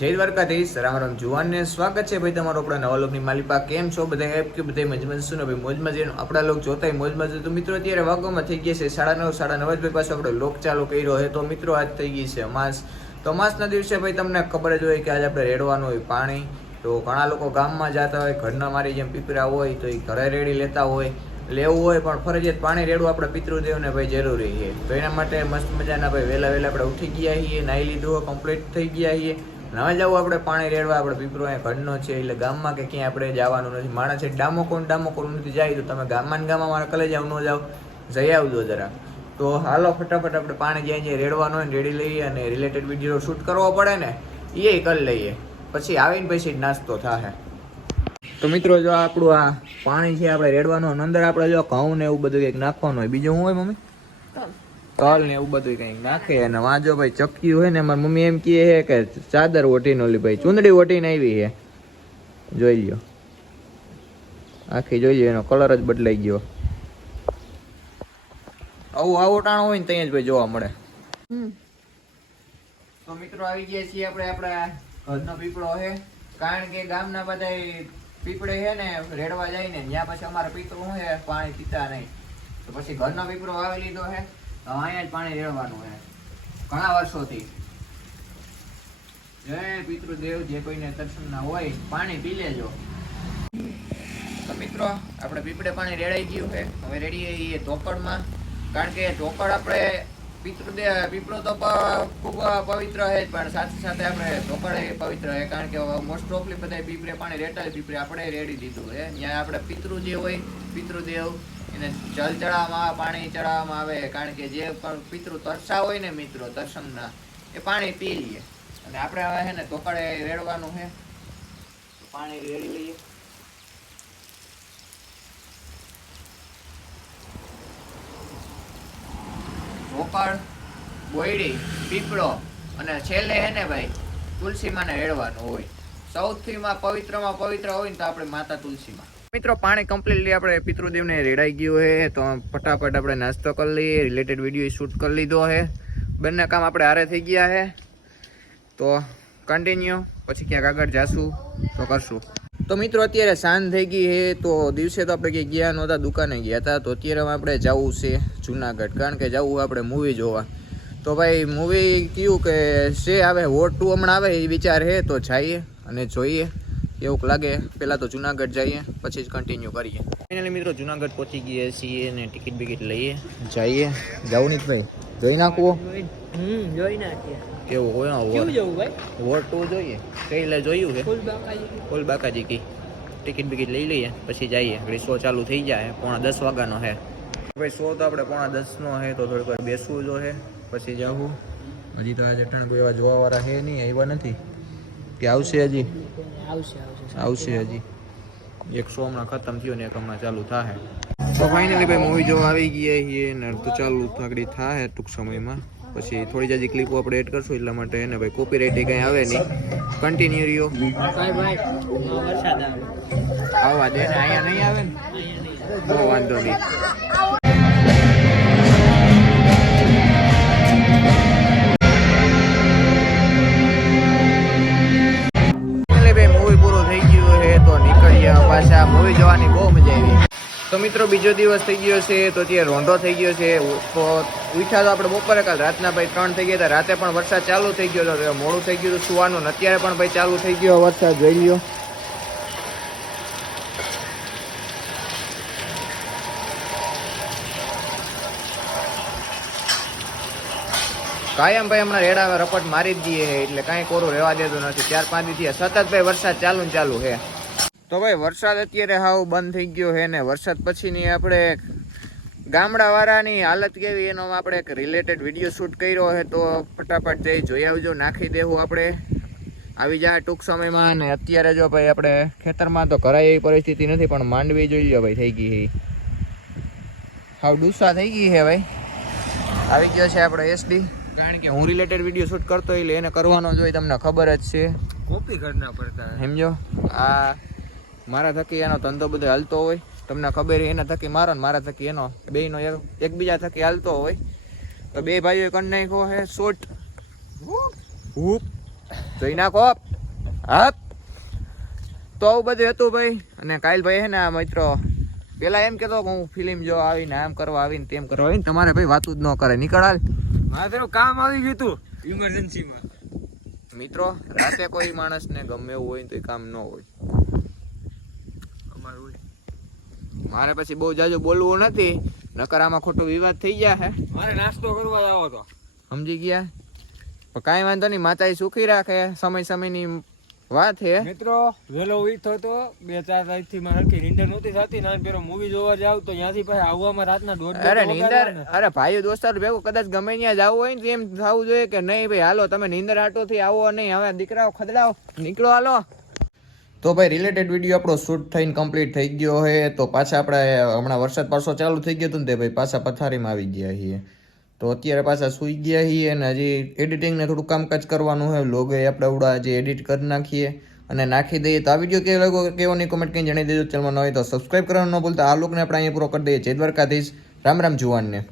જય દ્વારકાધીશ, રામ જુવાનને સ્વાગત છે ભાઈ તમારો આપણા નવા લોકની માલિપા. કેમ છો બધા? એપ કે બધા મજમજ શું ભાઈ મોજમાં જઈને આપણા લોક જોતા મોજમાં તો મિત્રો, અત્યારે વાગોમાં થઈ ગયા છે સાડા નવ સાડા નવ જ ભાઈ પાછો આપણે લોક ચાલુ કર્યો હોય તો મિત્રો, આજ થઈ ગઈ છે અમાસ. તો અમાસના દિવસે ભાઈ તમને ખબર જ હોય કે આજે આપણે રેડવાનું હોય પાણી. તો ઘણા લોકો ગામમાં જતા હોય, ઘરના મારી જેમ પીપરા હોય તો એ ઘરે રેડી લેતા હોય. લેવું હોય પણ ફરજિયાત પાણી રેડવું આપણે પિતૃદેવને ભાઈ જરૂરી છે. તો એના માટે મસ્ત મજાના ભાઈ વહેલા વહેલા આપણે ઉઠી ગયા છીએ, નાહી લીધું કમ્પ્લીટ થઈ ગયા છીએ. હવે જવું આપણે પાણી રેડવા, આપણે પીપરો અહીંયા ઘરનો છે, એટલે ગામમાં કે ક્યાંય આપણે જવાનું નથી. માણસ છે ડામો કોણ ડામો કોણ નથી, જાય તો તમે ગામમાં ગામમાં મારા કલે જાવ ન જાવ જઈ આવજો જરા તો હાલો ફટાફટ આપણે પાણી જ્યાં જ્યાં રેડવાનું હોય ને રેડી લઈએ અને રિલેટેડ વીડિયો શૂટ કરવો પડે ને એ કરી લઈએ. પછી આવીને પછી નાસ્તો થાય તો મિત્રો જો આપણું આ પાણી છે, આપણે રેડવાનું અંદર આપણે જો ઘઉં ને એવું બધું કંઈક નાખવાનું હોય. બીજું શું હોય મમ્મી? તલ ને એવું બધું કંઈક નાખે અને વાંજો ભાઈ ચક્કી હોય ને મારી મમ્મી એમ કહે છે કે ચાદર ઓટીને ઓલી ભાઈ ચૂંદડી ઓટીને આવી છે. જોઈ લ્યો. આખી જોઈ લ્યો એનો કલર જ બદલાઈ ગયો. આવું આવો ટાણું હોય ને ત્યાં જ ભાઈ જોવા મળે. તો મિત્રો આવી ગયા છીએ આપણે આપણા ઘરનો પીપળો છે. કારણ કે ગામના બધા પીપળે છે ને રેડવા જાય ને ત્યાં પછી અમારે પીતળું છે? પાણી પીતા નહીં. તો પછી ઘરનો પીપળો વાવી લીધો છે. તો અહીંયા જ પાણી રેડવાનું છે. ઘણા વર્ષોથી. જય પિતૃદેવ, જે કોઈને દર્શનના હોય, પાણી પી લેજો. તો મિત્રો, આપણે પીપળે પાણી રેડાઈ ગયું છે. હવે રેડી એ ધોકડમાં કારણ કે ધોકડ આપણે પિતૃદેવ પીપળો તો ખૂબ પવિત્ર છે, પણ સાથે સાથે આપણે ધોકડ એ પવિત્ર છે. કારણ કે મોસ્ટ ઓફલી બધા પીપળે પાણી રેટા પીપળે આપણે રેડી દીધું છે. ત્યાં આપણે પિતૃ જે હોય, પિતૃદેવ એને જલ ચડાવવામાં આવે પાણી ચડાવવામાં આવે, કારણ કે જે પણ પિતૃ તરસા હોય ને મિત્રો દર્શનના એ પાણી પી લઈએ. અને આપણે હવે છે ને તોકડે રેડવાનું છે પાણી રેડી લઈએ. ભોપાળ બોયડી, પીપળો અને છેલ્લે હે ને ભાઈ, તુલસીમાને રેડવાનું હોય. સૌથી માં પવિત્રમાં પવિત્ર હોય ને તો આપણે માતા તુલસીમાં. મિત્રો, પાણી કમ્પ્લીટલી આપણે પિતૃદેવને રેડાઈ ગયું છે, તો ફટાફટ આપણે નાસ્તો કરી લઈએ. રિલેટેડ વીડિયો શૂટ કરી લીધો છે. બંને કામ આપણે હારે થઈ ગયા છે. તો કન્ટિન્યુ પછી ક્યાંક આગળ જાશું તો કરશું. તો મિત્રો, અત્યારે સાંજ થઈ ગઈ છે, તો દિવસે તો આપણે ક્યાંય ગયા નહોતા, દુકાને ગયા હતા. તો અત્યારે આપણે જવું છે જુનાગઢ, કારણ કે જવું આપણે મૂવી જોવા. તો ભાઈ મૂવી કયું કે છે આવે? વોટ ટુ હમણાં આવે એ વિચાર છે, તો જઈએ અને જોઈએ. એવું લાગે. પહેલાં તો જુનાગઢ જઈએ પછી જ કન્ટિન્યુ કરીએ. ફાઇનલી મિત્રો જુનાગઢ પહોંચી ગયા છીએ ને ટિકિટ બિકિટ લઈએ. જઈએ. જવું નહીં ભાઈ. જોઈ નાખવો હમ જોઈ નાખીએ. કેવું હોય વોટ વોટ ટુ જોઈએ. પહેલા જોયું છે? ફૂલ બાકાજી. કી ટિકિટ બિકિટ લઈ લઈએ પછી જઈએ. ઘડી શો ચાલુ થઈ જાય. પોણા દસ વાગ્યાનો છે. ભાઈ શો તો આપણે પોણા દસનો હે તો થોડીક વાર બેસવું જો હે પછી જવું હજી તો આજે ટાણ કોઈ એવા જોવાવાળા છે નહીં આવ્યા નથી. કે આવશે હજી? આવશે હજી. એક શો હમણાં ખતમ થયો ને એક હમણાં ચાલુ થાય તો ફાઇનલી ભાઈ મૂવી જોવા આવી ગયા છીએ ને તો ચાલુ થાકડી થાય ટૂંક સમયમાં. પછી થોડી જાજી ક્લિપો આપણે એડ કરશું એટલા માટે એને ભાઈ કોપીરાઇટ કંઈ આવે નહીં. કન્ટિન્યુ રહ્યો. ભાઈ ભાઈ આ વરસાદ આવે. આવવા દે ને અહીંયા નહીં આવે ને? બહુ વાંધો નહીં. મિત્રો, બીજો દિવસ થઈ ગયો છે, તો ત્યાં રોંઢો થઈ ગયો છે. ઉઠ્યા તો આપણે બપોરે કાલ રાતના ભાઈ ત્રણ થઈ ગયા હતા રાતે પણ વરસાદ ચાલુ થઈ ગયો હતો મોડું થઈ ગયું હતું સુવાનું અત્યારે પણ ભાઈ ચાલુ થઈ ગયો વરસાદ જોઈ લ્યો કાયમ ભાઈ હમણાં રેડા રપટ મારી જ દઈએ એટલે કાંઈ કોરું રહેવા દેતું નથી ચાર પાંચ દિવસથી સતત ભાઈ વરસાદ ચાલુ ચાલુ છે તો ભાઈ વરસાદ અત્યારે હાવ બંધ થઈ ગયો છે ને વરસાદ પછીની આપણે ગામડા વાળાની હાલત કેવી એનો આપણે એક રિલેટેડ વીડિયો શૂટ કર્યો છે તો ફટાફટ જઈ જોઈ આવજો નાખી દેવું આપણે. આવી જાય ટૂંક સમયમાં અને અત્યારે જો ભાઈ આપણે ખેતરમાં તો કરાય એવી પરિસ્થિતિ નથી પણ માંડવી જોઈ લો ભાઈ થઈ ગઈ હાવ ડુસા થઈ ગઈ છે ભાઈ. આવી ગયો છે આપણે એસડી કારણ કે હું રિલેટેડ વીડિયો શૂટ કરતો એટલે એને કરવાનો જોઈએ તમને ખબર જ છે. કોપી કરના પડતા. સમજો? આ મારા થકી એનો ધંધો બધો હાલતો હોય તમને ખબર એના થકી મારો ને મારા થકી એનો. બેનો એક- એકબીજા થકી હાલતો હોય. તો બે ભાઈઓ કરી નાખો હે? શોટ. હુપ જોઈ નાખો હાપ તો આવું બધું હતું ભાઈ. અને કાલ ભાઈ હે ને આ મિત્રો પેલા એમ કહેતો કે હું ફિલ્મ જો આવીને આમ કરવા આવીને તેમ કરવા આવીને તમારે ભાઈ વાતું જ ન કરે નીકળાલ. મારે તો કામ આવી ગયું તું ઇમરજન્સીમાં મિત્રો રાતે કોઈ માણસને ગમે એવું હોય ને તો એ કામ ન હોય. મારે પછી બહુ જાજો બોલવું નથી નકર આમાં ખોટો વિવાદ થઈ ગયા હે. મારે નાસ્તો કરવા આવો તો. સમજી ગયા? પણ કાંઈ વાંધો નહીં માતા સુખી રાખે સમય સમયની વાત હે. મિત્રો વેલો ઉઠો તો બે ચાર તારીખથી મારે હરખી નીંદર નહોતી થતી ના પેલો મૂવી જોવા જાવ તો ત્યાંથી પછી આવવામાં રાતના દોઢ અરે નીંદર અરે ભાઈઓ દોસ્તારો ભેગો કદાચ ગમે ત્યાં જવું હોય ને એમ થવું જોઈએ કે નહીં ભાઈ હાલો તમે નીંદર હાટોથી આવો નહીં હવે દીકરાઓ ખદડાઓ નીકળો હાલો. તો ભાઈ રિલેટેડ વીડિયો આપણો શૂટ થઈને કમ્પ્લીટ થઈ ગયો છે તો પાછા આપણે, હમણાં વરસાદ પાછો ચાલુ થઈ ગયો હતો ને તે ભાઈ પાછા પથારીમાં આવી ગયા છીએ. તો અત્યારે પાછા સૂઈ ગયા છીએ અને હજી એડિટિંગને થોડું કામકાજ કરવાનું છે લોગે આપણે ઉડા હજી એડિટ કરી નાખીએ. અને નાખી દઈએ. તો આ વીડિયો કેવો લાગ્યો? કેવો નહીં? કોમેન્ટ કંઈ જણાવી દેજો. ચેનલમાં ન હોય તો સબસ્ક્રાઈબ કરવાનું ન ભૂલતા. આ લોકને આપણે અહીંયા પૂરો કરી દઈએ. જય દ્વારકાધીશ. રામ રામ જુવાનને.